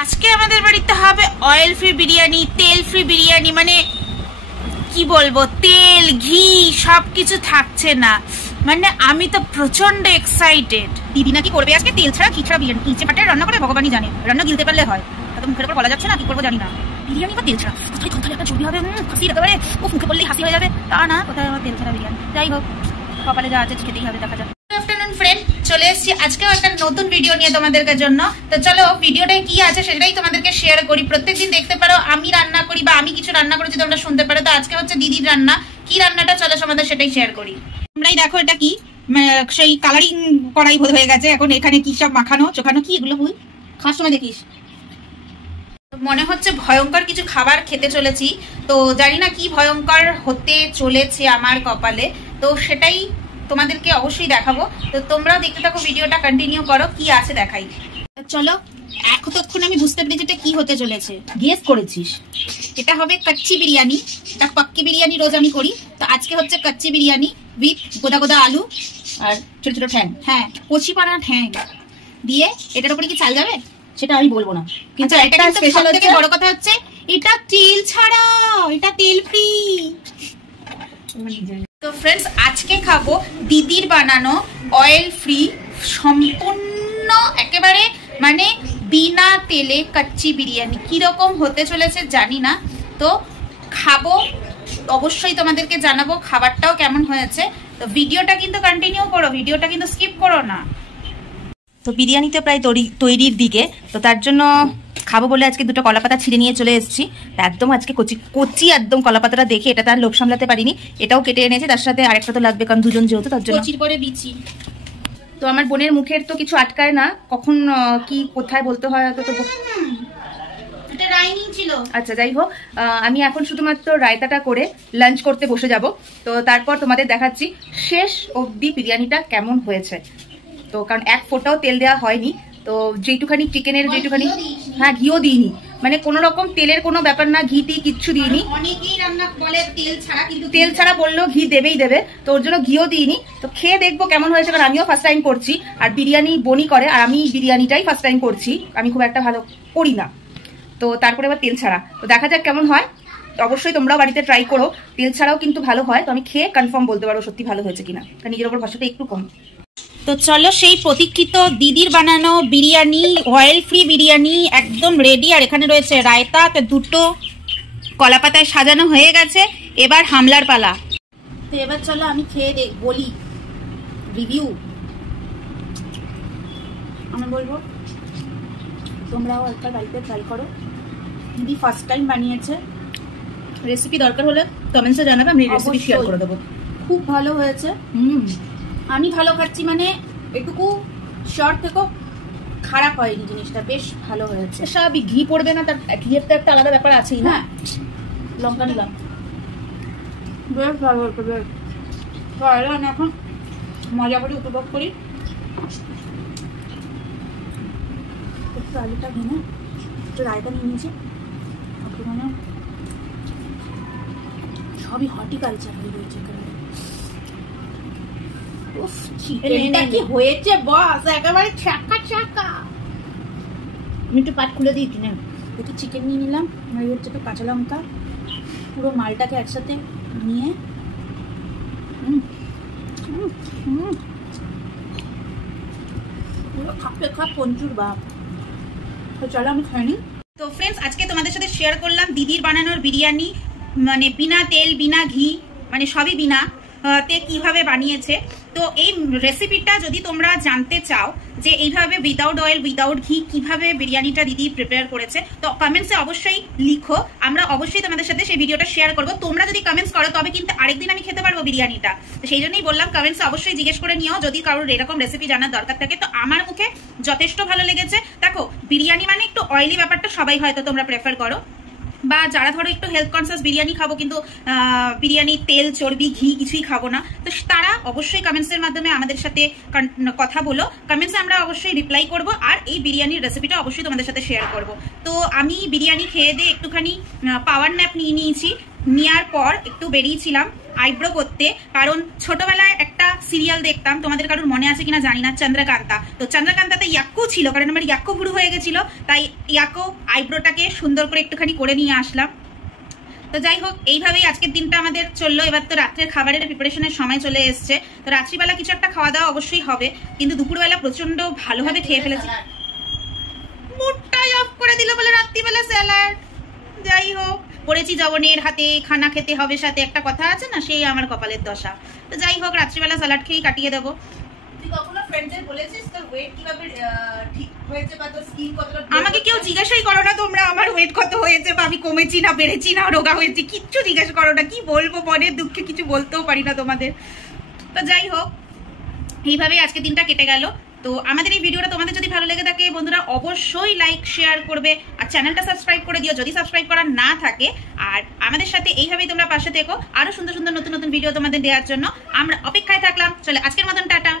আজকে আমাদের বাড়িতে হবে অয়েল ফ্রি বিরিয়ানি, তেল ফ্রি বিরিয়ানি। মানে কি বলবো, তেল ঘি সবকিছু থাকছে না। মানে আমি তো প্রচন্ড এক্সাইটেড। দিদি নাকি করবে আজকে তেল ছাড়া ঘি ছাড়া বিরিয়ানি। ইচ্ছে পাটে রান্না করে ভগবানই জানে, রান্না গিলতে পারলে হয়। তো মুখের উপর বলা যাচ্ছে না, কি করবো জানি না। বিরিয়ানি বা তেল ছাড়া কোথায় একটা ছবি হবে, হাসি একেবারে ও মুখে বললেই হাসি হয়ে যাবে। তা না, কোথায় আমার তেল ছাড়া বিরিয়ানি। যাই হোক, কপালে যা আছে খেতেই হবে, দেখা যাক। আফটারনুন ফ্রেন্ড, চলে এসেছি আজকেও একটা নতুন ভিডিও নিয়ে তোমাদের জন্য। তো চলো ভিডিওটায় কি আছে সেটাই তোমাদেরকে শেয়ার করি। প্রত্যেকদিন দেখতে পারো আমি রান্না করি বা আমি কিছু রান্না করেছি তোমরা শুনতে পারো। তো আজকে হচ্ছে দিদির রান্না। কি রান্নাটা চলো তোমাদের সেটাই শেয়ার করি। তোমরাই দেখো এটা কি, সেই কালারিং করাই বোধ হয়ে গেছে। এখন এখানে কি সব মাখানো চোখানো, কি এগুলো তুই খাওয়ার সময় দেখিস? মনে হচ্ছে ভয়ঙ্কর কিছু খাবার খেতে চলেছি। তো জানি না কি ভয়ঙ্কর হতে চলেছে আমার কপালে, তো সেটাই তোমাদেরকে অবশ্যই দেখাবো। তো তোমরাও দেখতে থাকো, ভিডিওটা কন্টিনিউ করো, কি আছে দেখাই। চলো, এতক্ষণ আমি বুঝতে পেরেছি এটা কি হতে চলেছে। গেস করেছিস? এটা হবে কাচ্চি বিরিয়ানি। এটা পাক্কি বিরিয়ানি রোজ আমি করি, তো আজকে হচ্ছে কাচ্চি বিরিয়ানি উইথ গোদা গোদা আলু আর ছোট ছোট ঠ্যাং। হ্যাঁ, কচি পানা ঠ্যাং দিয়ে। এটার উপরে কি চাল যাবে সেটা আমি বলবো না, কিন্তু এটা স্পেশাল থেকে বড় কথা হচ্ছে এটা তেল ছাড়া, এটা তেল ফ্রি। তো ফ্রেন্ডস, আজকে খাবো দিদির বানানো অয়েল ফ্রি সম্পূর্ণ একেবারে মানে বিনা তেলে কাচ্চি বিরিয়ানি। কিরকম হতে চলেছে জানি না, তো খাবো অবশ্যই তোমাদেরকে জানাবো খাবারটাও কেমন হয়েছে। তো ভিডিওটা কিন্তু কন্টিনিউ করো, ভিডিওটা কিন্তু স্কিপ করো না। তো বিরিয়ানি তো প্রায় তৈরির দিকে, তো তার জন্য খাবো বলে আজকে দুটো কলাপাতা ছিঁড়ে নিয়ে চলে এসেছি। একদম আজকে কচি একদম কলাপাতাটা দেখে এটা তার লোভ সামলাতে পারিনি, এটাও কেটে এনেছে। তার সাথে আরেকটা তো লাগবে, কারণ দুজন যেহেতু, তার জন্য কচির করে বিচি। তো আমার বোনের মুখের তো কিছু আটকায় না, কখন কি কোথায় বলতে হয় তো এটা রাইনিং ছিল। আচ্ছা, যাই হোক, আমি এখন শুধুমাত্র রায়তাটা করে লাঞ্চ করতে বসে যাব। তো তারপর তোমাদের দেখাচ্ছি শেষ অবধি বিরিয়ানিটা কেমন হয়েছে। তো কারণ এক ফোঁটাও তেল দেওয়া হয়নি, তো যেটুখানি চিকেনের যেটুখানি, হ্যাঁ ঘিও দিইনি, মানে কোনো রকম তেলের কোনো ব্যাপার না, ঘি টি কিচ্ছু দিইনি। অনেকেই রান্না বলে তেল ছাড়া, কিন্তু তেল ছাড়া বললেও ঘি দেবেই দেবে, তো ওর জন্য ঘিও দিইনি। তো খেয়ে দেখবো কেমন হয়েছে, কারণ আমিও ফার্স্ট টাইম করছি। আর বিরিয়ানি বনি করে, আর আমি বিরিয়ানিটাই ফার্স্ট টাইম করছি, আমি খুব একটা ভালো করি না। তো তারপরে আবার তেল ছাড়া, তো দেখা যাক কেমন হয়। অবশ্যই তোমরাও বাড়িতে ট্রাই করো, তেল ছাড়াও কিন্তু ভালো হয়। তো আমি খেয়ে কনফার্ম বলতে পারবো সত্যি ভালো হয়েছে কিনা, কারণ নিজের ওপর ভরসাটা একটু কম। তো চলো, সেই প্রতীক্ষিত দিদির বানানো বিরিয়ানি, অয়েল ফ্রি বিরিয়ানি একদম রেডি। আর এখানে রয়েছে রায়তা, তো দুটো কলাপাতায় সাজানো হয়ে গেছে। এবার হামলার পালা। তো এবার চলো আমি খেয়ে বলি রিভিউ। আমি বলবো তোমরাও একবার বাড়িতে ট্রাই করো। দিদি ফার্স্ট টাইম বানিয়েছে, রেসিপি দরকার হলে কমেন্টসে জানাবে, আমি রেসিপি শেয়ার করে দেবো। খুব ভালো হয়েছে। আমি ভালো খাচ্ছি মানে এটুকু শর্ট থেকেও খারাপ হয়নি, জিনিসটা বেশ ভালো হয়েছে। স্বাভাবিক ঘি পড়বে না, তার ঘিয়ের তো একটা আলাদা ব্যাপার আছেই না। লঙ্কা নিলাম, বেশ ভালো হয়েছে, বেশ ভালো। আমি এখন মজা করে উপভোগ করি। একটু আলুটা ভেঙে একটু রায়তা নিয়ে নিয়েছি, মানে সবই হর্টিকালচার হয়ে রয়েছে। চিকেনটা কি হয়েছে বস, একেবারে চাকা চাকা। আমি একটু পাট খুলে দিই কিনে, একটু চিকেন নিয়ে নিলাম, আর হচ্ছে একটু কাঁচা লঙ্কা, পুরো মালটাকে একসাথে নিয়ে পুরো খাপে খাপ পঞ্চুর বাপ। তো চলো আমি খাই নি। তো ফ্রেন্ডস, আজকে তোমাদের সাথে শেয়ার করলাম দিদির বানানোর বিরিয়ানি, মানে বিনা তেল বিনা ঘি, মানে সবই বিনা তে কিভাবে বানিয়েছে। তো এই রেসিপিটা যদি তোমরা জানতে চাও যে এইভাবে উইদাউট অয়েল উইদাউট ঘি কিভাবে বিরিয়ানিটা দিদি প্রিপেয়ার করেছে, তো কমেন্টসে অবশ্যই লিখো, আমরা অবশ্যই তোমাদের সাথে সেই ভিডিওটা শেয়ার করবো। তোমরা যদি কমেন্টস করো তবে কিন্তু আরেকদিন আমি খেতে পারবো বিরিয়ানিটা। তো সেই জন্যই বললাম কমেন্টসে অবশ্যই জিজ্ঞেস করে নিও যদি কারোর এরকম রেসিপি জানার দরকার থাকে। তো আমার মুখে যথেষ্ট ভালো লেগেছে। দেখো, বিরিয়ানি মানে একটু অয়েলি ব্যাপারটা সবাই হয়তো তোমরা প্রেফার করো, বা যারা ধরো একটু হেলথ কনসিয়াস বিরিয়ানি খাবো, কিন্তু বিরিয়ানি তেল চর্বি ঘি কিছুই খাবো না, তো তারা অবশ্যই কমেন্টসের মাধ্যমে আমাদের সাথে কথা বলো। কমেন্টসে আমরা অবশ্যই রিপ্লাই করব, আর এই বিরিয়ানির রেসিপিটা অবশ্যই তোমাদের সাথে শেয়ার করব। তো আমি বিরিয়ানি খেয়ে দিয়ে একটুখানি পাওয়ার ন্যাপ নিয়ে নিয়েছি। নেওয়ার পর একটু বেরিয়েছিলাম আইব্রো করতে, কারণ ছোটবেলায় একটা সিরিয়াল দেখতাম, তোমাদের কারোর মনে আছে কিনা জানি না, চন্দ্রকান্তা। তো চন্দ্রকান্তাতে ইয়াক্কু ছিল, কারণ আমার ইয়াক্কু বুড়ো হয়ে গেছিল, তাই ইয়াক্কু আইব্রোটাকে সুন্দর করে একটুখানি করে নিয়ে আসলাম। তো যাই হোক, এইভাবেই আজকের দিনটা আমাদের চললো। এবার তো রাত্রের খাবারের প্রিপারেশনের সময় চলে এসছে, তো রাত্রিবেলা কিছু একটা খাওয়া দাওয়া অবশ্যই হবে, কিন্তু দুপুরবেলা প্রচন্ড ভালোভাবে খেয়ে ফেলেছি। মুডটাই অফ করে দিল বলে রাত্রিবেলা স্যালাড। যাই হোক, পড়েছি জবনের হাতে, খানা খেতে হবে সাথে একটা কথা আছে না, সেই আমার কপালের দশা। তো যাই হোক, রাত্রিবেলা স্যালাড খেয়েই কাটিয়ে দেবো। আমাকে কেউ জিজ্ঞাসাই করো না তোমরা আমার ওয়েট কত হয়েছে, বা আমি কমেছি না বেড়েছি না রোগা হয়েছি, কিচ্ছু জিজ্ঞাসা করো না। কি বলবো, মনের দুঃখে কিছু বলতেও পারি না তোমাদের। তো যাই হোক, এইভাবেই আজকে দিনটা কেটে গেল। তো আমাদের এই ভিডিওটা তোমাদের যদি ভালো লেগে থাকে বন্ধুরা, অবশ্যই লাইক শেয়ার করবে, আর চ্যানেলটা সাবস্ক্রাইব করে দিও যদি সাবস্ক্রাইব করা না থাকে। আর আমাদের সাথে এইভাবেই তোমরা পাশে থেকো, আরো সুন্দর সুন্দর নতুন নতুন ভিডিও তোমাদের দেওয়ার জন্য আমরা অপেক্ষায় থাকলাম। চলে আজকের মতন টাটা।